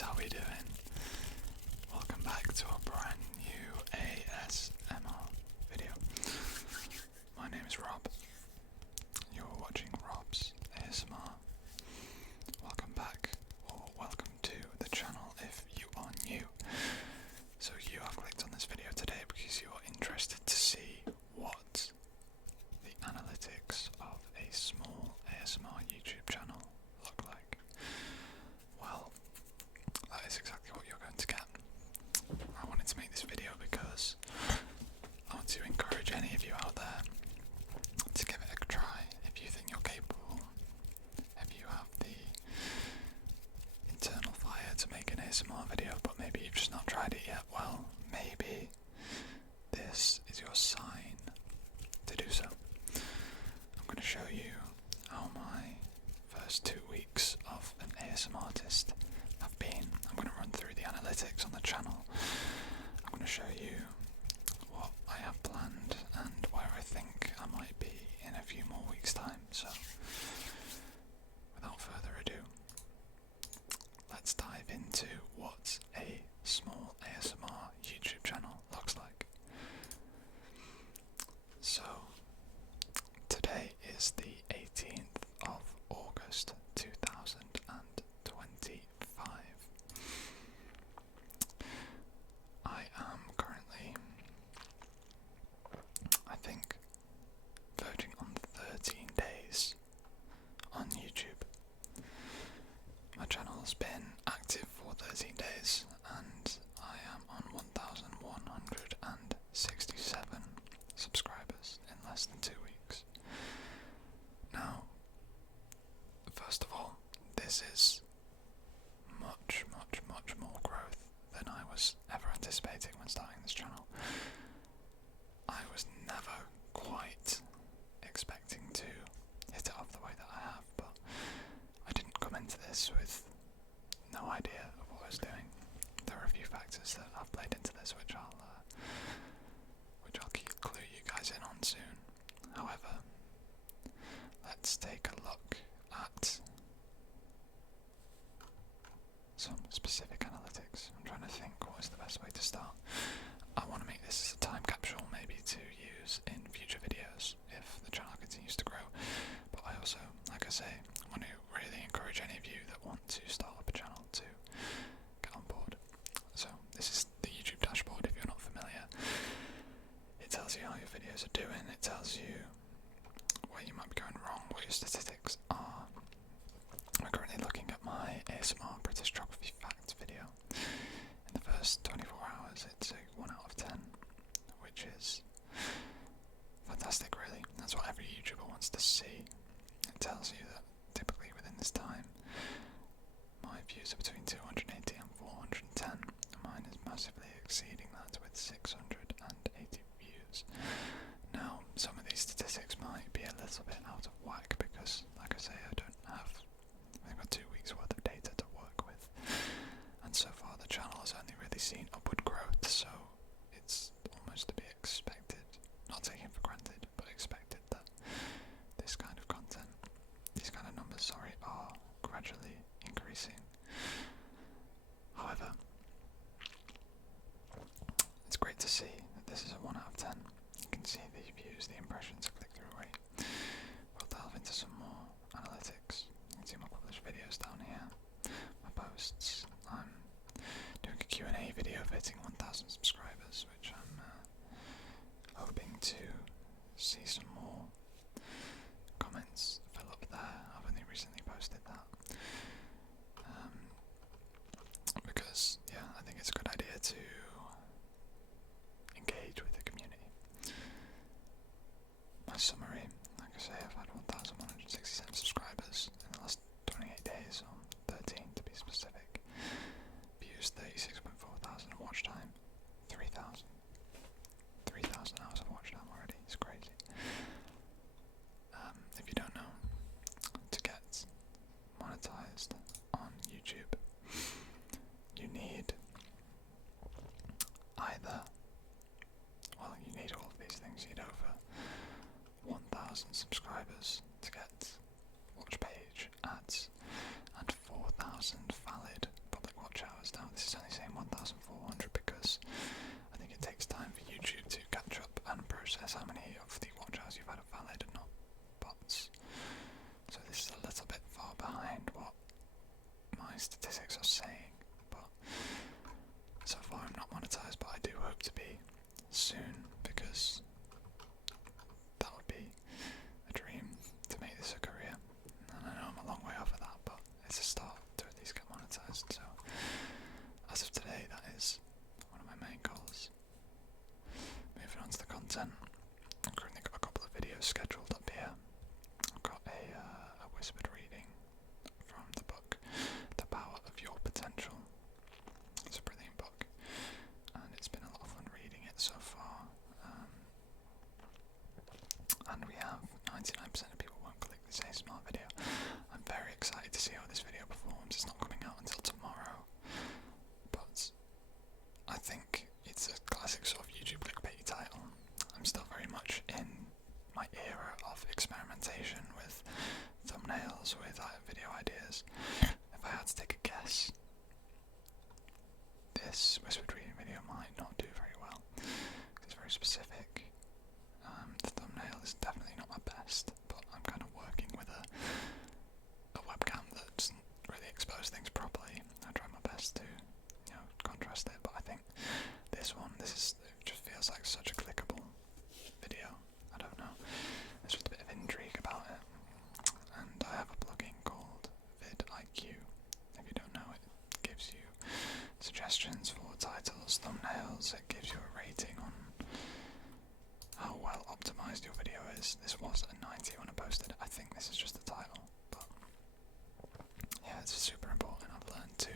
guys, how we doing? Welcome back to a brand new ASMR video. My name is Rob. You're watching Rob's ASMR. Welcome back, or welcome to the channel if you are new. So you have clicked on this video today because you are interested to see what the analytics of a small ASMR YouTube channel look like. Well, that is exactly what you're going to get. I wanted to make this video because I want to encourage any of you out there to give it a try if you think you're capable, if you have the internal fire to make an ASMR video, but maybe you've just not tried it yet. Well, maybe this is your sign to do so. I'm going to show you how my first 2 weeks of an ASMR artist have been. I'm going to run through the analytics on the channel. I'm going to show you what I have planned and where I think I might be in a few more weeks' time. So, without further ado, let's dive into what a small ASMR YouTube channel looks like. So, today is the 18th of August 2025. I am currently, I think, verging on 13 days on YouTube. My channel's been active for 13 days and I am on 1,167 subscribers in less than 2 weeks. Now, first of all, this is much more growth than I was ever anticipating when starting this channel. I was never quite expecting to hit it off the way that I have, but I didn't come into this with no idea of what I was doing. There are a few factors that have played into this which I'll clue you guys in on soon. However, let's take a look at some specific analytics. I'm trying to think what is the best way to start. I want to make this as a time capsule maybe to use in future videos if the channel continues to grow. But I also, like I say, want to really encourage any of you that want to start up a channel to get on board. So this is the YouTube dashboard if you're not familiar. It tells you how your videos are doing, it tells you where you might be going wrong, what your statistics are. I'm currently looking at my ASMR British Geography Facts video. In the first 24 hours it's a 1 out of 10, which is fantastic really. That's what every YouTuber wants to see. It tells you that typically within this time my views are between 280 and 410. Mine is massively exceeding that with 680 views. Now, some of these statistics might be a little bit out of whack because, like I say, I've got 2 weeks worth of data to work with, and so far the channel has only really seen upward growth, so it's almost to be expected, not taken for granted, but expected that this kind of content, these kind of numbers, are gradually increasing. However, it's great to see that this is a 1 out of 10. You can see the views, the impressions, the click-through rate. We'll delve into some more analytics. You can see my published videos down here, my posts. I'm doing a Q&A video of hitting 1,000 subscribers, which I'm hoping to see some more comments fill up there. I've only recently posted that. Because, yeah, I think it's a good idea to engage with the community. My summary, like I say, I've had 1,167 subscribers in the last 28 days, or 13 to be specific. Views 36.4 thousand, watch time 3,000. 3,000 hours of watch time already, it's crazy. If you don't know, to get monetized on YouTube, you need you need all of these things. You need over 1,000 subscribers to get watch page ads and 4,000 valid public watch hours statistics are saying, but so far I'm not monetized, but I do hope to be soon, because that would be a dream to make this a career. And I know I'm a long way off of that, but it's a start to at least get monetized. So as of today, that is one of my main goals. Moving on to the content, I've currently got a couple of videos scheduled up here. I've got a whispered reading from the book The Power of Your Potential. It's a brilliant book, and it's been a lot of fun reading it so far. And we have 99% of people won't click this ASMR video. I'm very excited to see how this video performs. It's not coming out until tomorrow, but I think it's a classic sort of YouTube clickbaity title. I'm still very much in my era of experimentation with thumbnails, with video ideas. If I had to take a guess, this whispered reading video might not do very well. It's very specific. The thumbnail is definitely not my best, but I'm kind of working with a webcam that doesn't really expose things properly. I try my best to, contrast it, but I think it just feels like such a clickable video. I don't know. There's just a bit of intrigue about it. And I have a plugin called vidIQ. If you don't know, it gives you suggestions for titles, thumbnails. It gives you a rating on how well optimized your video is. This was a 90 when I posted it. I think this is just the title, but yeah, it's super important. I've learned to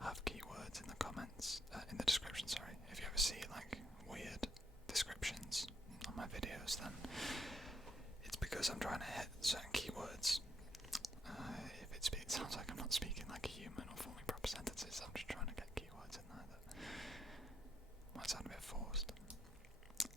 have keywords in the comments, in the description, sorry. If you ever see like weird descriptions on my videos, then it's because I'm trying to hit certain keywords. If it sounds like I'm not speaking like a human or forming proper sentences, I'm just trying to get keywords in there that might sound a bit forced.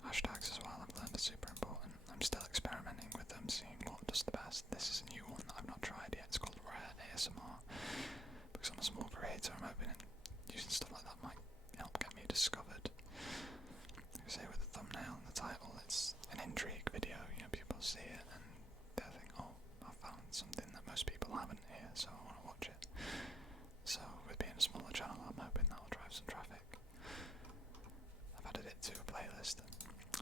Hashtags as well, I've learned are super important. I'm still experimenting with them, seeing what does the best. This is a new one that I've not tried yet. It's called Rare ASMR. Because I'm a small creator, I'm hoping using stuff like that might help get me discovered. Like I say, with the thumbnail and the title, it's an intrigue video. People see it and they think, oh, I found something that most people haven't here, so I want to watch it. So with being a smaller channel, I'm hoping that'll drive some traffic. I've added it to a playlist.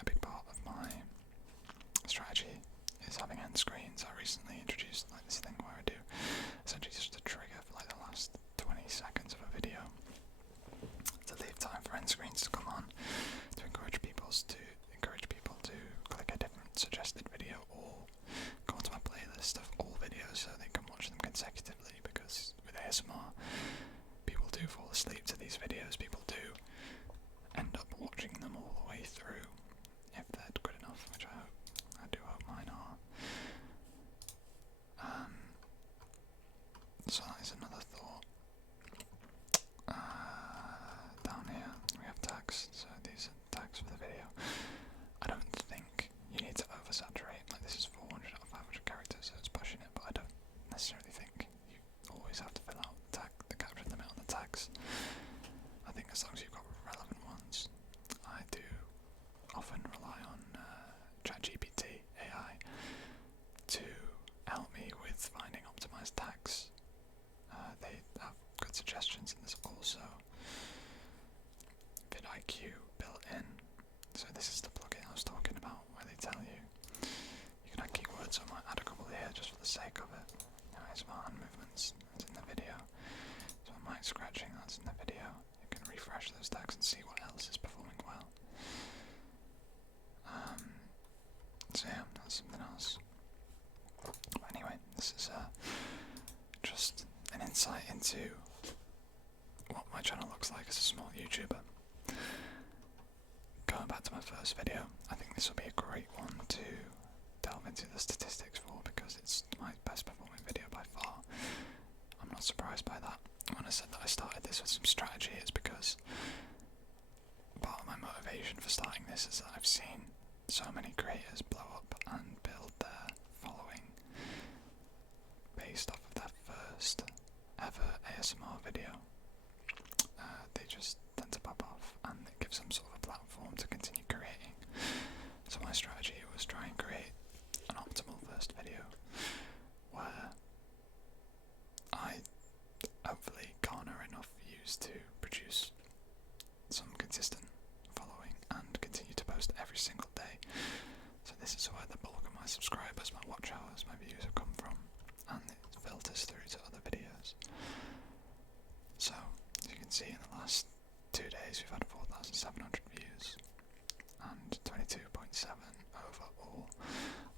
A big part of my strategy is having end screens. I recently introduced this thing where I do essentially just a trigger for the last 20 seconds of a video to leave time for end screens to come on, to encourage people to click a different suggested video or go onto my playlist of all videos so they can watch them consecutively, because with ASMR people do fall asleep to these videos. People do end up watching them all the way through if they're good enough, which I do hope mine are. So that is another thought. Down here we have tags, so these are tags for the video. I don't think you need to oversaturate, this is 400 out of 500 characters, so it's pushing it, but I don't necessarily think you always have to fill out the caption limit on the tags. I think as long as you've got relevant ones. I do often rely on ChatGPT AI to help me with finding optimized tags. They have good suggestions, and there's also vidIQ built in. So this is the plugin I was talking about, where they tell you can add keywords. So I might add a couple here just for the sake of it. It's my hand movements, that's in the video. So my mic scratching, that's in the video. You can refresh those tags and see what else is performing well. So yeah, that's something else. But anyway, this is just an insight into what my channel looks like as a small YouTuber. Going back to my first video, I think this will be a great one to delve into the statistics for, because it's my best performing video by far. I'm not surprised by that. When I said that I started this with some strategy, it's because part of my motivation for starting this is that I've seen so many creators blow up and build their following based off of their first ever ASMR video. They just tend to pop off, and it gives them sort of a platform to continue creating. So my strategy was try and create an optimal first video where I is to produce some consistent following and continue to post every single day. So this is where the bulk of my subscribers, my watch hours, my views have come from, and it filters through to other videos. So, as you can see, in the last 2 days we've had 4,700 views and 22.7 overall.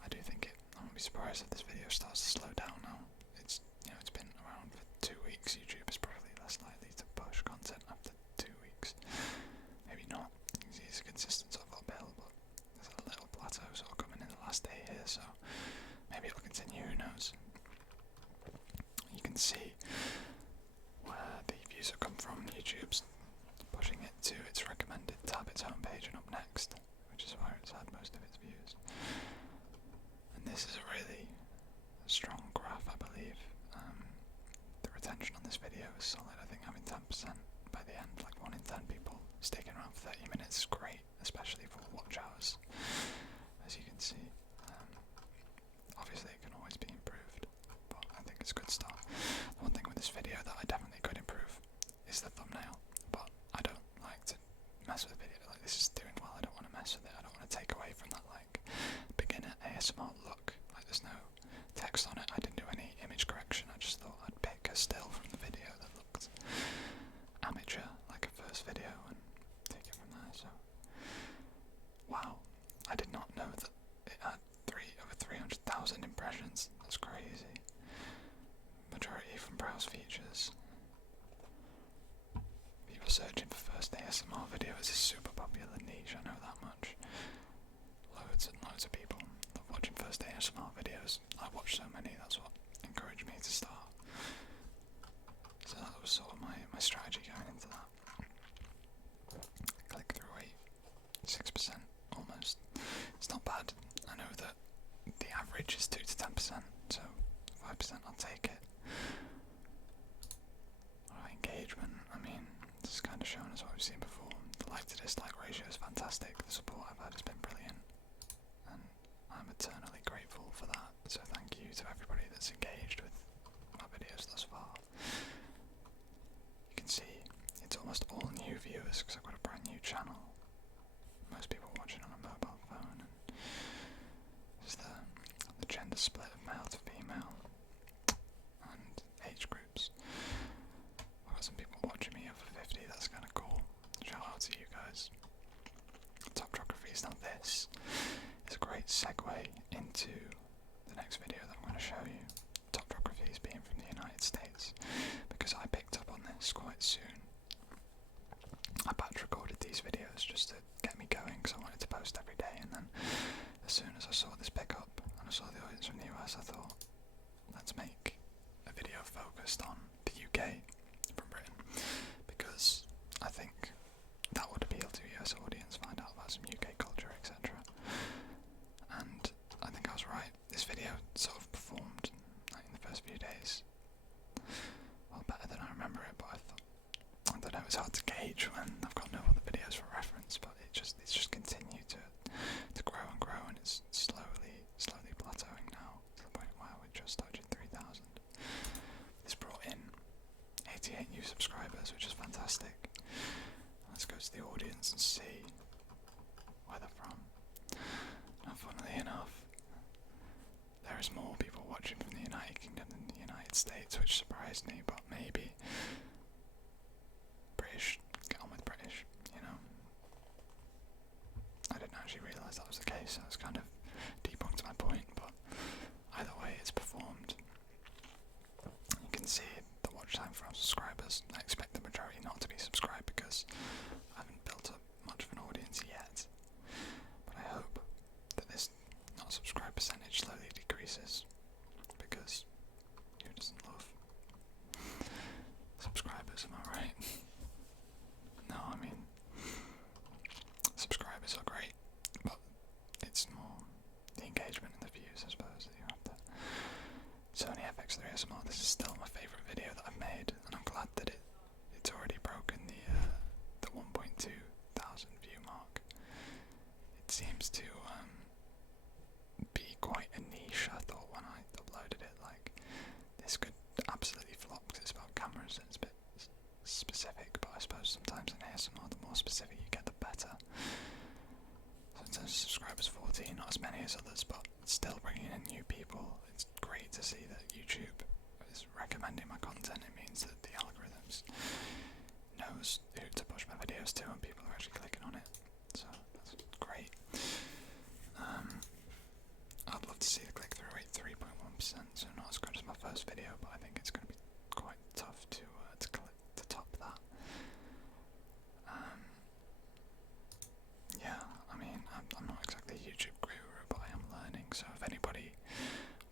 I do think I won't be surprised if this video starts to slow down now. It's been around for 2 weeks. YouTube is probably less likely to push content after 2 weeks. Maybe not. It's a consistent sort of uphill, but there's a little plateau sort of coming in the last day here, so maybe it'll continue, who knows. You can see where the views have come from. YouTube's pushing it to its recommended tab, its homepage, and up next, which is where it's had most of its views. And this is a really strong graph, I believe. The retention on this video is solid. I think having 10% by the end, like 1 in 10 people sticking around for 30 minutes is great, especially for watch hours, as you can see. Obviously it can always be improved, but I think it's a good start. One thing with this video that I definitely could improve is the thumbnail, but I don't like to mess with the video. Like, this is doing well, I don't want to mess with it. I don't want to take away from that like beginner ASMR look. Like, there's no text on it, I didn't do any image correction, I just thought I'd pick a still from the video that looked amateur, like a first video, and take it from there. So, wow, I did not know that it had over 300,000 impressions. That's crazy. Majority from browse features. People searching for first ASMR videos is a super popular niche, I know that much. Loads and loads of people love watching first ASMR videos. I watched so many, that's what encouraged me to start. So that was sort of my strategy going into that. Click-through rate, 6% almost. It's not bad. I know that the average is 2 to 10%, so 5% I'll take it. Alright, engagement, I mean, this is kind of shown as what we've seen before. The like to dislike ratio is fantastic, the support I've had has been brilliant, and I'm eternally grateful for that, so thank you to everybody that's engaged with my videos thus far. You can see it's almost all new viewers because I've got a brand new channel. Most people watching on a mobile phone, and it's the gender split of male to female and age groups. I've got some people watching me over 50, that's kind of cool. Shout out to you guys. Topography. Now this is a great segue into the next video that I'm going to show you. Topography is being from the United States, because I picked up on this quite soon. I batch recorded these videos just to get me going because I wanted to post every day, and then as soon as I saw this pick up and I saw the audience from the US, I thought, let's make a video focused on the UK from Britain, because I think that would appeal to a US audience, find out about some UK culture, etc. And I think I was right. This video sort of performed like in the first few days well better than I remember it, but I don't know, it's hard to gauge when I've got no other videos for reference, but it's just continued to grow and grow, and it's slowly plateauing now to the point where we're just touching 3,000. It's brought in 88 new subscribers, which is fantastic. Let's go to the audience and see where they're from. Now, funnily enough, there is more people watching from the United Kingdom than the United States, which surprised me, but maybe British, get on with British, you know. I didn't actually realise that was the case, so it's kind of debunked my point, but either way it's performed. You can see the watch time for our subscribers. I expect the majority not to be subscribed because I haven't built up much of an audience yet, but I hope that this not subscribe percentage slowly decreases, because who doesn't love subscribers, am I right? No, I mean, subscribers are great, but it's more the engagement and the views, I suppose, that you have to. Sony FX3 ASMR, this is still my favourite video that I've made, and I'm glad that it's already broken the 1.3 suppose sometimes in ASMR, the more specific you get, the better. So in terms of subscribers, 14, not as many as others, but still bringing in new people. It's great to see that YouTube is recommending my content. It means that the algorithms knows who to push my videos to, and people are actually clicking on it. So that's great. I'd love to see the click-through rate 3.1%, so not as good as my first video, but I think it's going to be quite tough to top that. Yeah, I mean, I'm not exactly a YouTube guru, but I am learning, so if anybody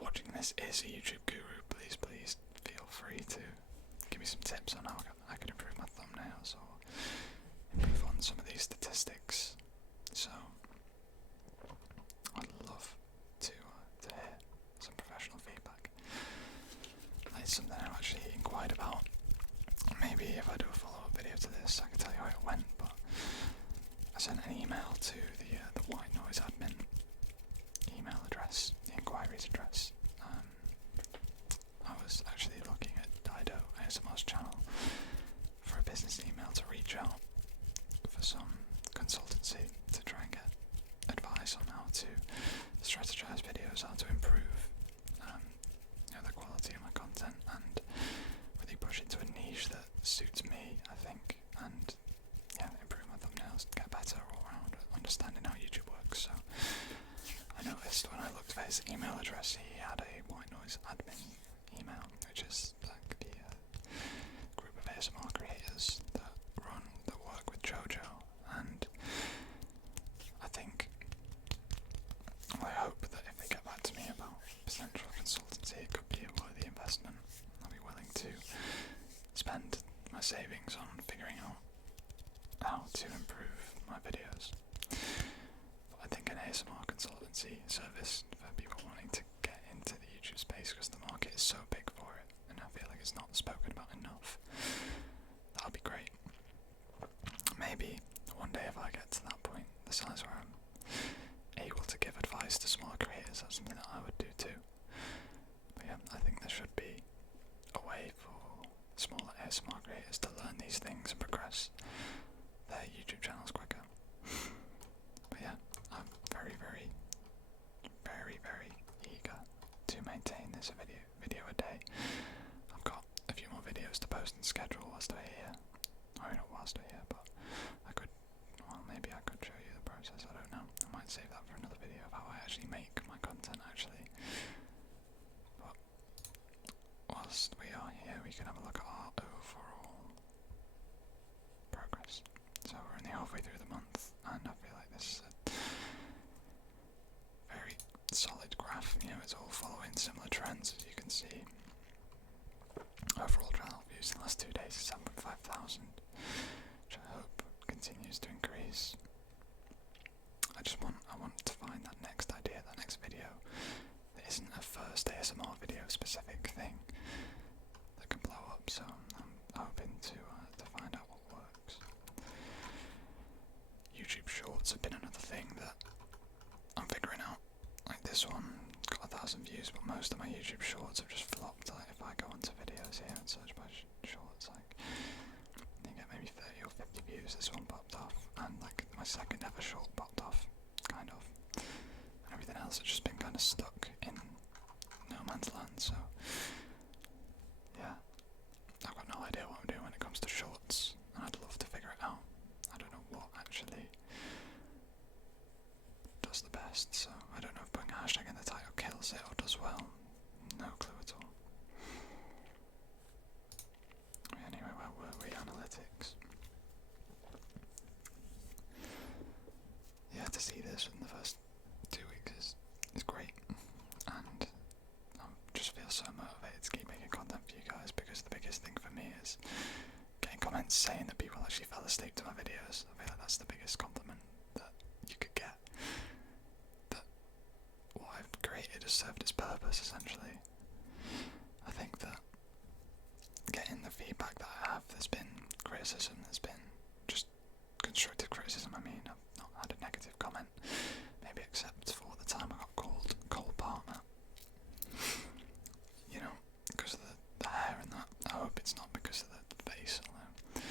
watching this is a YouTube guru, please feel free to give me some tips on how I can improve my thumbnails or improve on some of these statistics. So I'd love to hear some professional feedback. It's something I've actually inquired about. Maybe if I do a follow-up video to this, I can tell you how it went, but I sent an email to the white noise admin email address, the inquiries address. I was actually looking at Dido ASMR's channel for a business email to reach out for some consultancy to try and get advice on how to strategize videos, how to improve the quality of my content, and really push into a niche that suits me, I think, and improve my thumbnails, get better all around understanding how YouTube works. So I noticed when I looked at his email address, he had a white noise admin email, which is like the group of ASMR creators that work with JoJo, and I hope that if they get back to me about potential consultancy, it could be a worthy investment. I'll be willing to spend my savings on figuring out how to improve my videos. But I think an ASMR consultancy service for people wanting to get into the YouTube space, because the market is so big for it, and I feel like it's not spoken about enough. That would be great. Maybe one day if I get to that point, the size where I'm able to give advice to small creators, that's something that I would do too. But yeah, I think there should be a way for smaller ASMR creators to learn these things and progress their YouTube channels quicker. But yeah, I'm very, very, very, very eager to maintain this video a day. I've got a few more videos to post and schedule whilst we're here. I mean, not whilst we're here, but maybe I could show you the process, I don't know. I might save that for another video of how I actually make my content actually. But whilst we are here, we can have a look at our overall progress. So we're only halfway through the month, and I feel like this is a very solid graph. It's all following similar trends, as you can see. Overall channel views in the last 2 days is 7,500, which I hope continues to increase. I want to find that next idea, that next video that isn't a first ASMR video specific thing that can blow up, so I'm hoping to find out what works. YouTube Shorts have been another thing that I'm figuring out. Like this one got 1,000 views, but most of my YouTube Shorts have just flopped. Like if I go onto videos here and search by Shorts, like you get maybe 30 or 50 views. This one popped off, and like my second ever short popped off, kind of, and everything else has just been kind of stuck in no man's land. So yeah, I've got no idea what I'm doing when it comes to shorts, and I'd love to figure it out. I don't know what actually does the best, so I don't know if putting a hashtag in the title kills it or does well. No clue at all. Anyway, where were we? Analytics. Yeah, to see this in the first 2 weeks is great, and I just feel so motivated to keep making content for you guys, because the biggest thing for me is getting comments saying that people actually fell asleep to my videos. I feel like that's the biggest compliment that you could get, that what I've created has served its purpose, essentially. I think that getting the feedback that I have, there's been criticism, there's been just constructive criticism. I mean, I've not had a negative comment, maybe except for the time I got called cold partner. Because of the hair and that. I hope it's not because of the face, although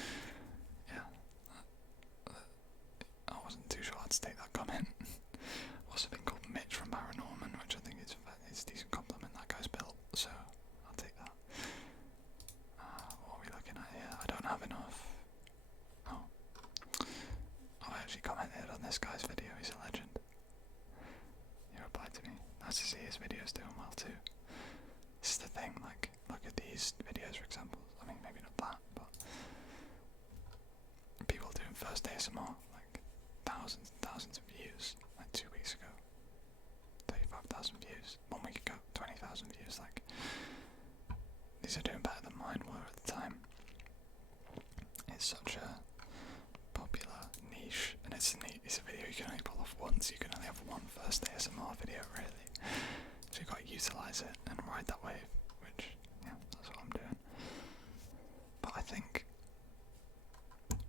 first ASMR, like thousands and thousands of views, like 2 weeks ago. 35,000 views. 1 week ago, 20,000 views. Like, these are doing better than mine were at the time. It's such a popular niche, and it's a video you can only pull off once. You can only have one first ASMR video, really. So you've got to utilise it and ride that wave, which, yeah, that's what I'm doing. But I think,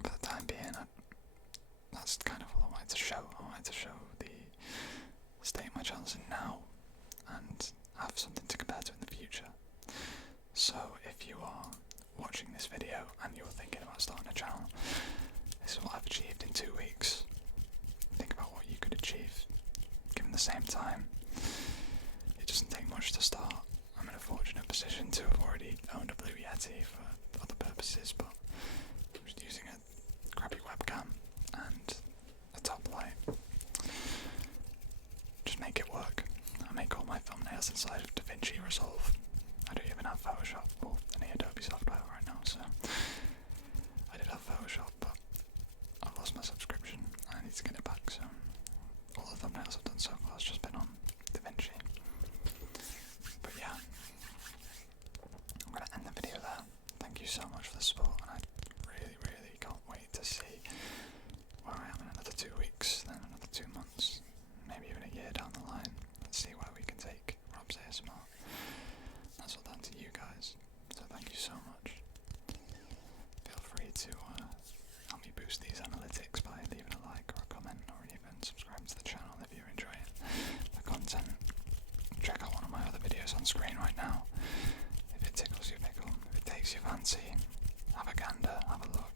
for the time being, that's kind of all I wanted to show. I wanted to show the state my channel's in now, and have something to compare to in the future. So if you are watching this video and you're thinking about starting a channel, this is what I've achieved in 2 weeks. Think about what you could achieve given the same time. It doesn't take much to start. I'm in a fortunate position to have already owned a Blue Yeti for other purposes, but I'm just using a crappy webcam and a top light. Just make it work. I make all my thumbnails inside of DaVinci Resolve. I don't even have Photoshop or any Adobe software right now, so I did have Photoshop, but I've lost my subscription and I need to get it back, so all the thumbnails I've done so far has just been on DaVinci. But yeah, I'm going to end the video there. Thank you so much for the support, and I really, really can't wait to see where I am in another 2 weeks, then another 2 months, maybe even a year down the line. Let's see where we can take Rob's ASMR. That's all down to you guys, so thank you so much. Feel free to help me boost these analytics by leaving a like or a comment, or even subscribing to the channel if you're enjoying the content. Check out one of my other videos on screen right now. If it tickles your pickle, if it takes your fancy, have a gander, have a look.